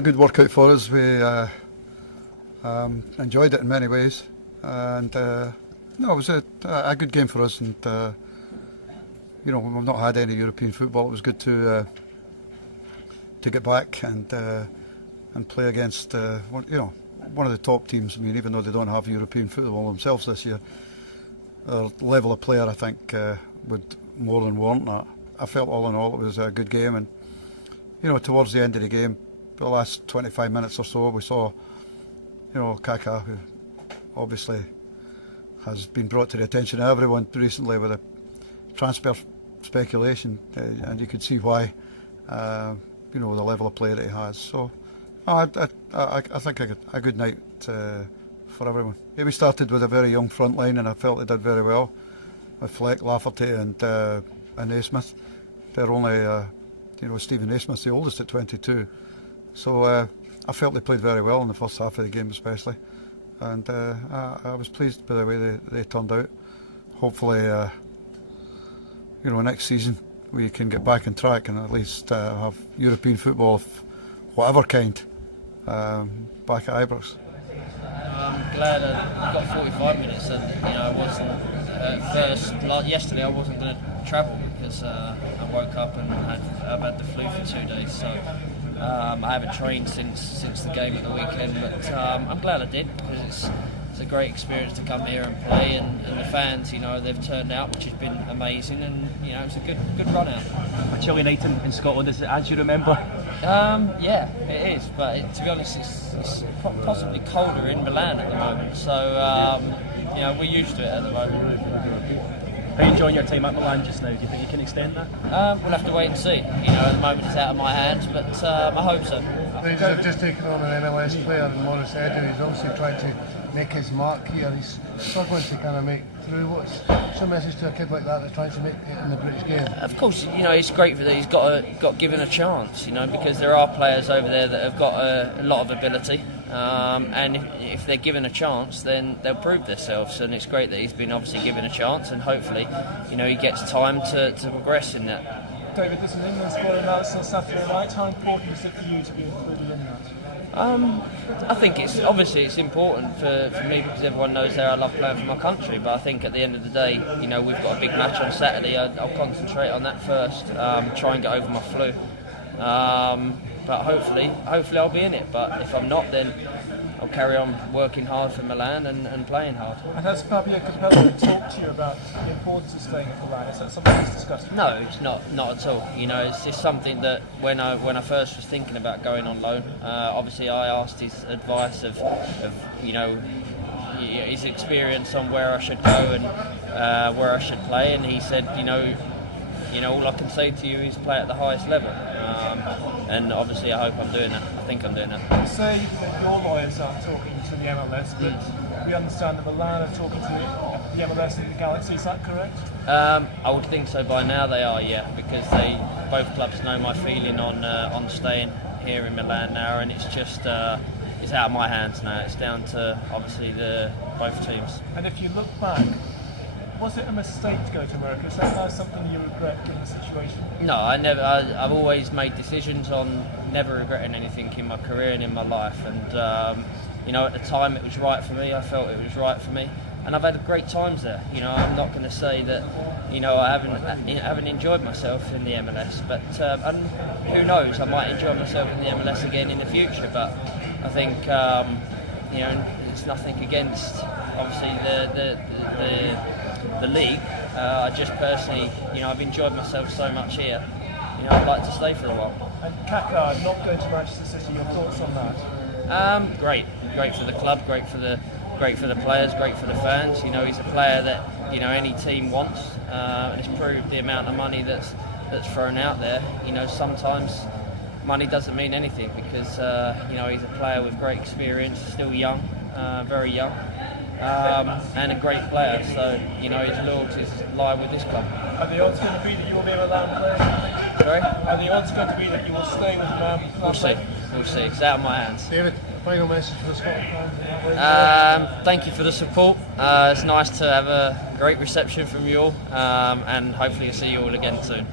A good workout for us. We enjoyed it in many ways, and no, it was a good game for us. And we've not had any European football. It was good to get back and play against one of the top teams. I mean, even though they don't have European football themselves this year, their level of player, I think, would more than warrant that. I felt all in all it was a good game, and towards the end of the game, the last 25 minutes or so, we saw, Kaka, who obviously has been brought to the attention of everyone recently with the transfer speculation, and you could see why, the level of play that he has. So, I think a good night for everyone. We started with a very young front line, and I felt they did very well with Fleck, Lafferty, and Naismith. They're only, Stephen Naismith's the oldest at 22. So I felt they played very well in the first half of the game, especially, and I was pleased by the way they turned out. Hopefully, next season we can get back on track and at least have European football of whatever kind back at Ibrox. I'm glad I got 45 minutes, and I wasn't at first. Yesterday, I wasn't going to travel because I woke up and I've had the flu for 2 days, so. I haven't trained since the game at the weekend, but I'm glad I did, because it's a great experience to come here and play, and the fans, they've turned out, which has been amazing, and it's a good run out. A chilly night in Scotland, is it, as you remember? Yeah, it is, but to be honest, it's possibly colder in Milan at the moment, so we're used to it at the moment. Are you enjoying your time at Milan just now? Do you think you can extend that? We'll have to wait and see. At the moment it's out of my hands, but I hope so. Rangers have just taken on an MLS player, Morris Edu. He's obviously trying to make his mark here. He's struggling to kind of make through. What's your message to a kid like that that's trying to make it in the British game? Of course, it's great that he's got given a chance, because there are players over there that have got a lot of ability. And if they're given a chance, then they'll prove themselves, and it's great that he's been obviously given a chance, and hopefully, he gets time to progress in that. David, this is England scoring out on Saturday night. How important is it for you to be included in that? I think it's important for me, because everyone knows how I love playing for my country. But I think at the end of the day, we've got a big match on Saturday. I'll concentrate on that first. Try and get over my flu. But hopefully I'll be in it. But if I'm not, then I'll carry on working hard for Milan and playing hard. And has Fabio Capello talked to you about the importance of staying at Milan? Is that something that's discussed? No, it's not at all. It's just something that when I first was thinking about going on loan, obviously I asked his advice of his experience on where I should go and where I should play, and he said, all I can say to you is play at the highest level. And obviously I hope I'm doing that. I think I'm doing that. You say that your lawyers aren't talking to the MLS, but we understand that Milan are talking to the MLS and the Galaxy. Is that correct? I would think so by now. They are, yeah, because both clubs know my feeling on staying here in Milan now, and it's just it's out of my hands now. It's down to obviously both teams. And if you look back, was it a mistake to go to America? Is that now something you regret in the situation? No, I never. I've always made decisions on never regretting anything in my career and in my life. And at the time it was right for me. I felt it was right for me, and I've had great times there. I'm not going to say that I haven't enjoyed myself in the MLS, but and who knows? I might enjoy myself in the MLS again in the future. But I think it's nothing against obviously the league. I just personally, I've enjoyed myself so much here. I'd like to stay for a while. And Kaka not going to Manchester City. Your thoughts on that? Great for the club, great for the players, great for the fans. He's a player that any team wants, and it's proved the amount of money that's thrown out there. Sometimes money doesn't mean anything, because he's a player with great experience, still young, very young. And a great player, so his loyalties lie with this club. Are the odds going to be that you will be a Milan player? Sorry? Are the odds going to be that you will stay with Milan? We'll see. It's out of my hands. David, final message for the Scotland fans? Thank you for the support. It's nice to have a great reception from you all, and hopefully I'll see you all again soon.